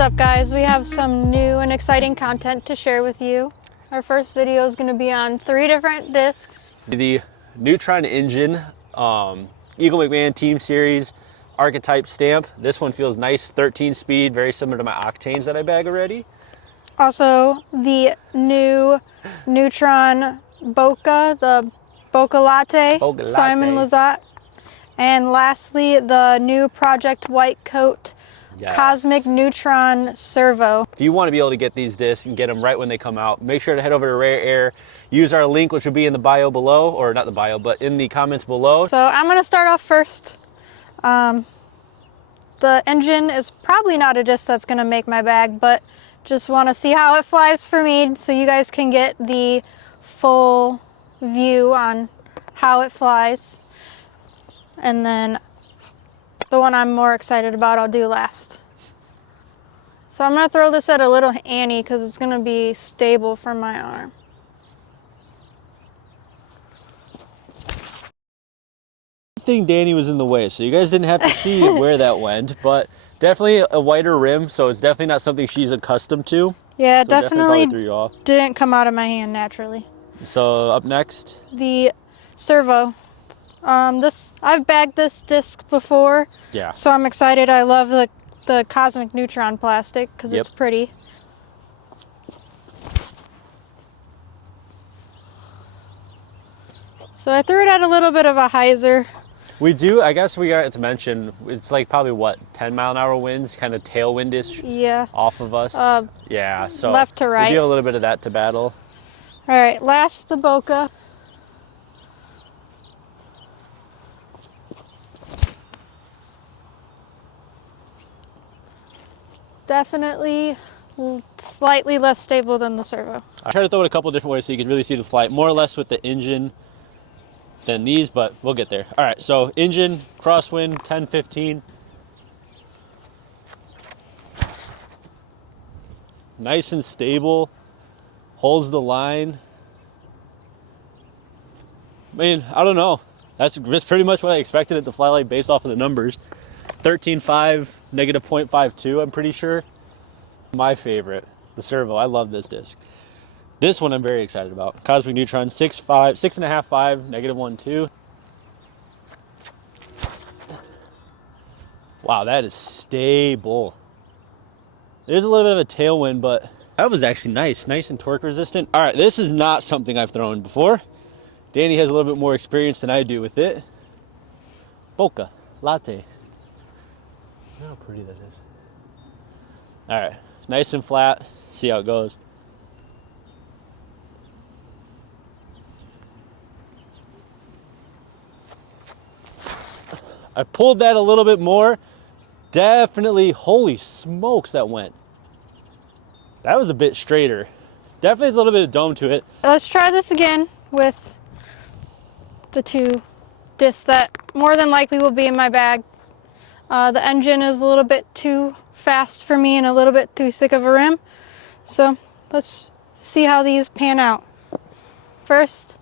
up, guys? We have some new and exciting content to share with you. Our first video is going to be on 3 different discs. The Neutron engine, Eagle McMahon Team Series archetype stamp. This one feels nice, 13 speed, very similar to my Octanes that I bag already. Also, the new Neutron Bokeh, the Bokeh Latte, Simon Lizotte. And lastly, the new Project White Coat Cosmic Neutron Servo. If you want to be able to get these discs and get them right when they come out, make sure to head over to Rare Air. Use our link, which will be in the bio below, or not the bio, but in the comments below. So I'm going to start off first. The engine is probably not a disc that's going to make my bag, but just want to see how it flies for me so you guys can get the full view on how it flies. And then the one I'm more excited about I'll do last. So I'm going to throw this at a little Annie because it's going to be stable for my arm. I think Danny was in the way, so you guys didn't have to see where that went, but definitely a wider rim, so it's definitely not something she's accustomed to. Yeah, so definitely definitely threw you off. Didn't come out of my hand naturally. So up next, the servo. I've bagged this disc before, yeah. So I'm excited. I love the Cosmic Neutron plastic because it's pretty. So I threw it at a little bit of a hyzer. We do, I guess we got to mention, it's like probably what, 10-mile-an-hour winds, kind of tailwindish, yeah, off of us. Yeah, so left to right. We do a little bit of that to battle. All right, last the Bokeh. Definitely slightly less stable than the servo. I try to throw it a couple different ways so you can really see the flight, more or less with the engine than these, but we'll get there. All right, so engine, crosswind, 10-15. Nice and stable, holds the line. I mean, I don't know. That's pretty much what I expected it to fly like based off of the numbers. 13.5, negative 0.52, I'm pretty sure. My favorite, the servo. I love this disc. This one I'm very excited about. Cosmic Neutron, 6.5, 5, negative 1.2. Wow, that is stable. There's a little bit of a tailwind, but that was actually nice and torque resistant. All right, this is not something I've thrown before. Danny has a little bit more experience than I do with it. Bokeh Latte. Look how pretty that is. All right, nice and flat. See how it goes. I pulled that a little bit more. Definitely, holy smokes, that went. That was a bit straighter. Definitely a little bit of dome to it. Let's try this again with the 2 discs that more than likely will be in my bag. The engine is a little bit too fast for me and a little bit too thick of a rim. So let's see how these pan out. First,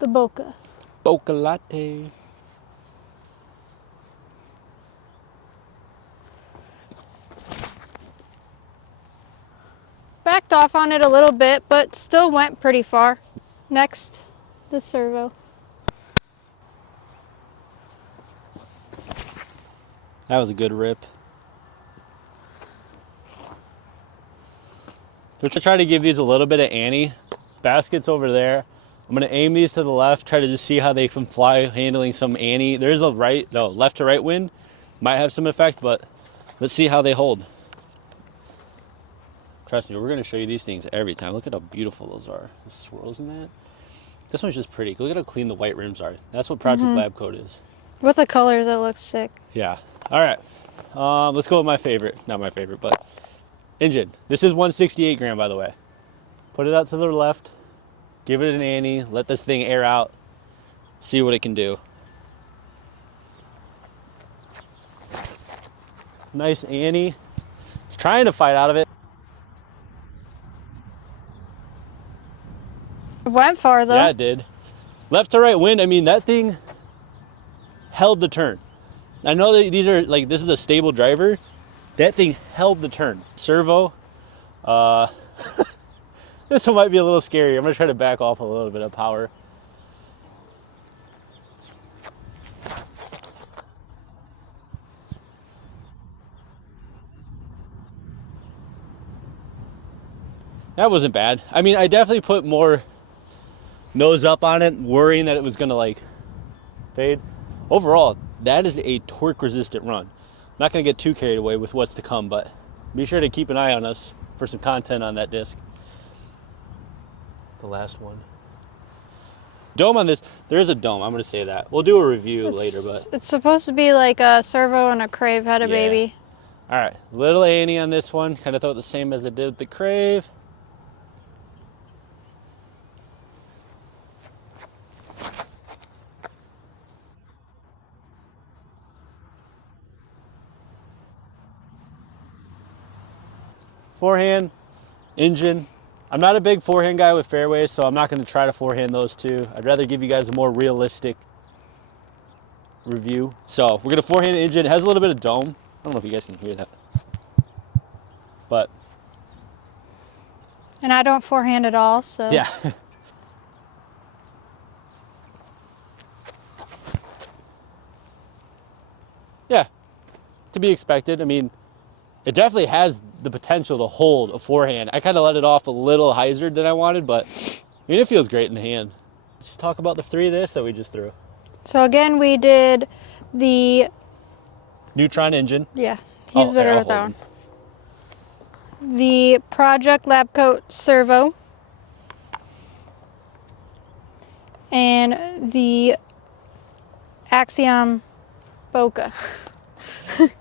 the Bokeh. Bokeh Latte. Backed off on it a little bit, but still went pretty far. Next, the servo. That was a good rip. We're gonna try to give these a little bit of Annie. Basket's over there. I'm gonna aim these to the left, try to just see how they can fly handling some Annie. There's a left to right wind. Might have some effect, but let's see how they hold. Trust me, we're gonna show you these things every time. Look at how beautiful those are. The swirls in that. This one's just pretty. Look at how clean the white rims are. That's what Project Lab Coat is. With the colors, it looks sick. Yeah. All right. Let's go with my favorite. Not my favorite, but engine. This is 168 gram, by the way. Put it out to the left. Give it an Annie. Let this thing air out. See what it can do. Nice Annie. It's trying to fight out of it. It went far though. Yeah, it did. Left to right wind. I mean, that thing held the turn. I know that these are like, this is a stable driver, That thing held the turn. Servo, this one might be a little scary. I'm gonna try to back off a little bit of power. That wasn't bad. I mean, I definitely put more nose up on it, worrying that it was gonna like fade. Overall, that is a torque resistant run. I'm not gonna get too carried away with what's to come, but be sure to keep an eye on us for some content on that disc. The last one. Dome on this, there is a dome, I'm gonna say that. We'll do a review later, but. It's supposed to be like a servo and a Crave had a baby. All right, little Annie on this one. Kind of thought the same as I did with the Crave. Forehand, engine. I'm not a big forehand guy with fairways, so I'm not going to try to forehand those two. I'd rather give you guys a more realistic review. So we're going to forehand engine. It has a little bit of dome. I don't know if you guys can hear that. But. And I don't forehand at all, so. Yeah. Yeah, to be expected. I mean, it definitely has the potential to hold a forehand. I kind of let it off a little hyzer than I wanted, but I mean, it feels great in the hand. Let's talk about the three of this that we just threw. So again, we did the Neutron engine. Yeah, he's better with that one. The Project Lab Coat Servo. And the Axiom Bokeh.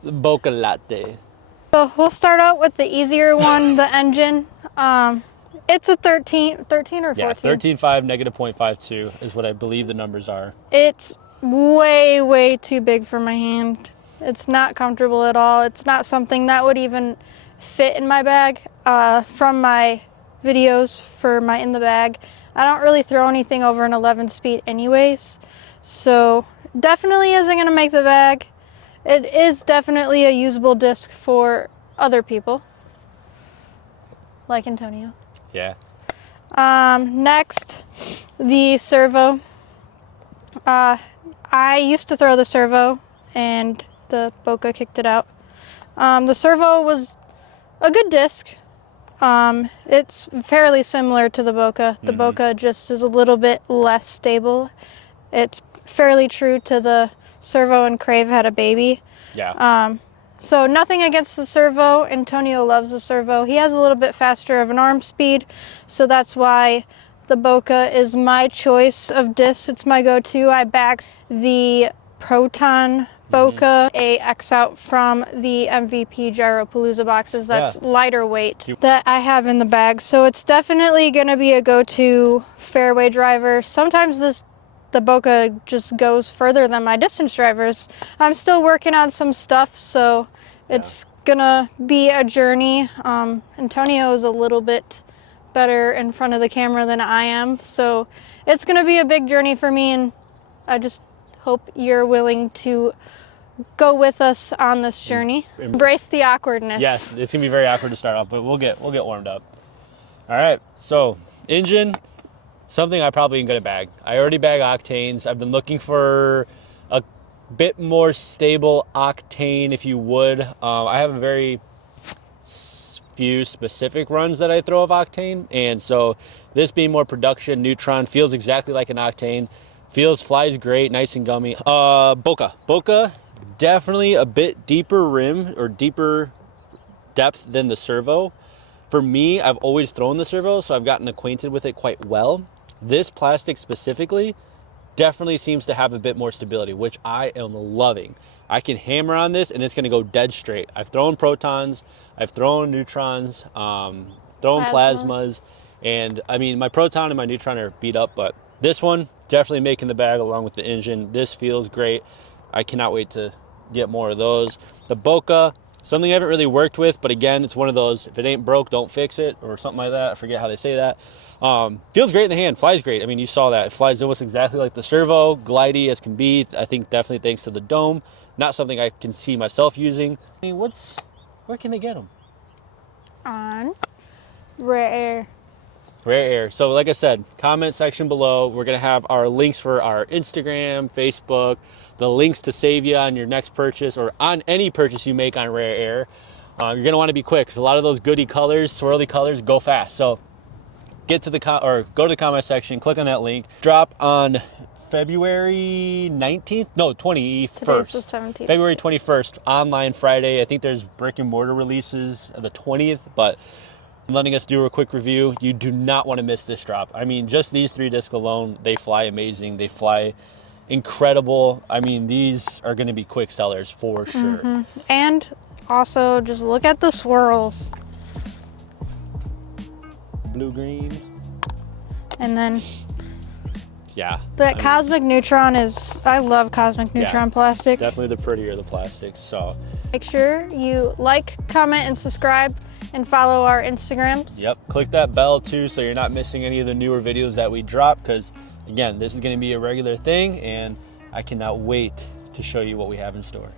The Bokeh latte. So we'll start out with the easier one, the engine. It's a 13 or 14? Yeah, 13.5, negative 0.52 is what I believe the numbers are. It's way, way too big for my hand. It's not comfortable at all. It's not something that would even fit in my bag. From my videos for my in the bag, I don't really throw anything over an 11 speed anyways. So definitely isn't going to make the bag. It is definitely a usable disc for other people, like Antonio. Yeah. Next, the servo. I used to throw the servo, and the Bokeh kicked it out. The servo was a good disc. It's fairly similar to the Bokeh. The Bokeh just is a little bit less stable. It's fairly true to the servo and Crave had a baby. Yeah. So nothing against the servo. Antonio loves the servo. He has a little bit faster of an arm speed, so that's why the Bokeh is my choice of disc. It's my go-to. I back the Proton Bokeh AX out from the MVP Gyropalooza boxes. That's lighter weight that I have in the bag. So it's definitely going to be a go-to fairway driver. Sometimes the Bokeh just goes further than my distance drivers. I'm still working on some stuff, so it's gonna be a journey. Antonio is a little bit better in front of the camera than I am, so it's gonna be a big journey for me, and I just hope you're willing to go with us on this journey. Embrace the awkwardness. Yes, it's gonna be very awkward to start off, but we'll get warmed up. All right, so engine. Something I probably ain't gonna bag. I already bag octanes. I've been looking for a bit more stable octane, if you would. I have a very few specific runs that I throw of octane, and so this being more production, Neutron feels exactly like an octane. Flies great, nice and gummy. Bokeh, definitely a bit deeper rim or deeper depth than the servo. For me, I've always thrown the servo, so I've gotten acquainted with it quite well. This plastic specifically definitely seems to have a bit more stability, which I am loving. I can hammer on this and it's gonna go dead straight. I've thrown protons, I've thrown neutrons, thrown plasmas, and I mean, my proton and my neutron are beat up, but this one definitely making the bag along with the engine. This feels great. I cannot wait to get more of those. The Bokeh, something I haven't really worked with, but again, it's one of those, if it ain't broke, don't fix it, or something like that. I forget how they say that. Feels great in the hand, flies great. I mean, you saw that. It flies almost exactly like the servo, glidey as can be. I think definitely thanks to the dome. Not something I can see myself using. I mean, what's Where can they get them? On Rare Air. Rare Air. So like I said, comment section below. We're going to have our links for our Instagram, Facebook, the links to save you on your next purchase or on any purchase you make on Rare Air. You're going to want to be quick because a lot of those goody colors, swirly colors go fast. So get to the go to the comment section, click on that link. Drop on February 19th? No, 21st. Today's the 17th. February 21st, online Friday. I think there's brick and mortar releases the 20th, but I'm letting us do a quick review. You do not want to miss this drop. I mean, just these 3 discs alone, they fly amazing. They fly incredible. I mean, these are going to be quick sellers for sure. And also, just look at the swirls. Blue-green. And then Yeah. that Cosmic Neutron is, I love Cosmic Neutron plastic. Definitely the prettier the plastics. So Make sure you like, comment, and subscribe, and follow our Instagrams. yep, click that bell too so you're not missing any of the newer videos that we drop, because again, this is going to be a regular thing and I cannot wait to show you what we have in store.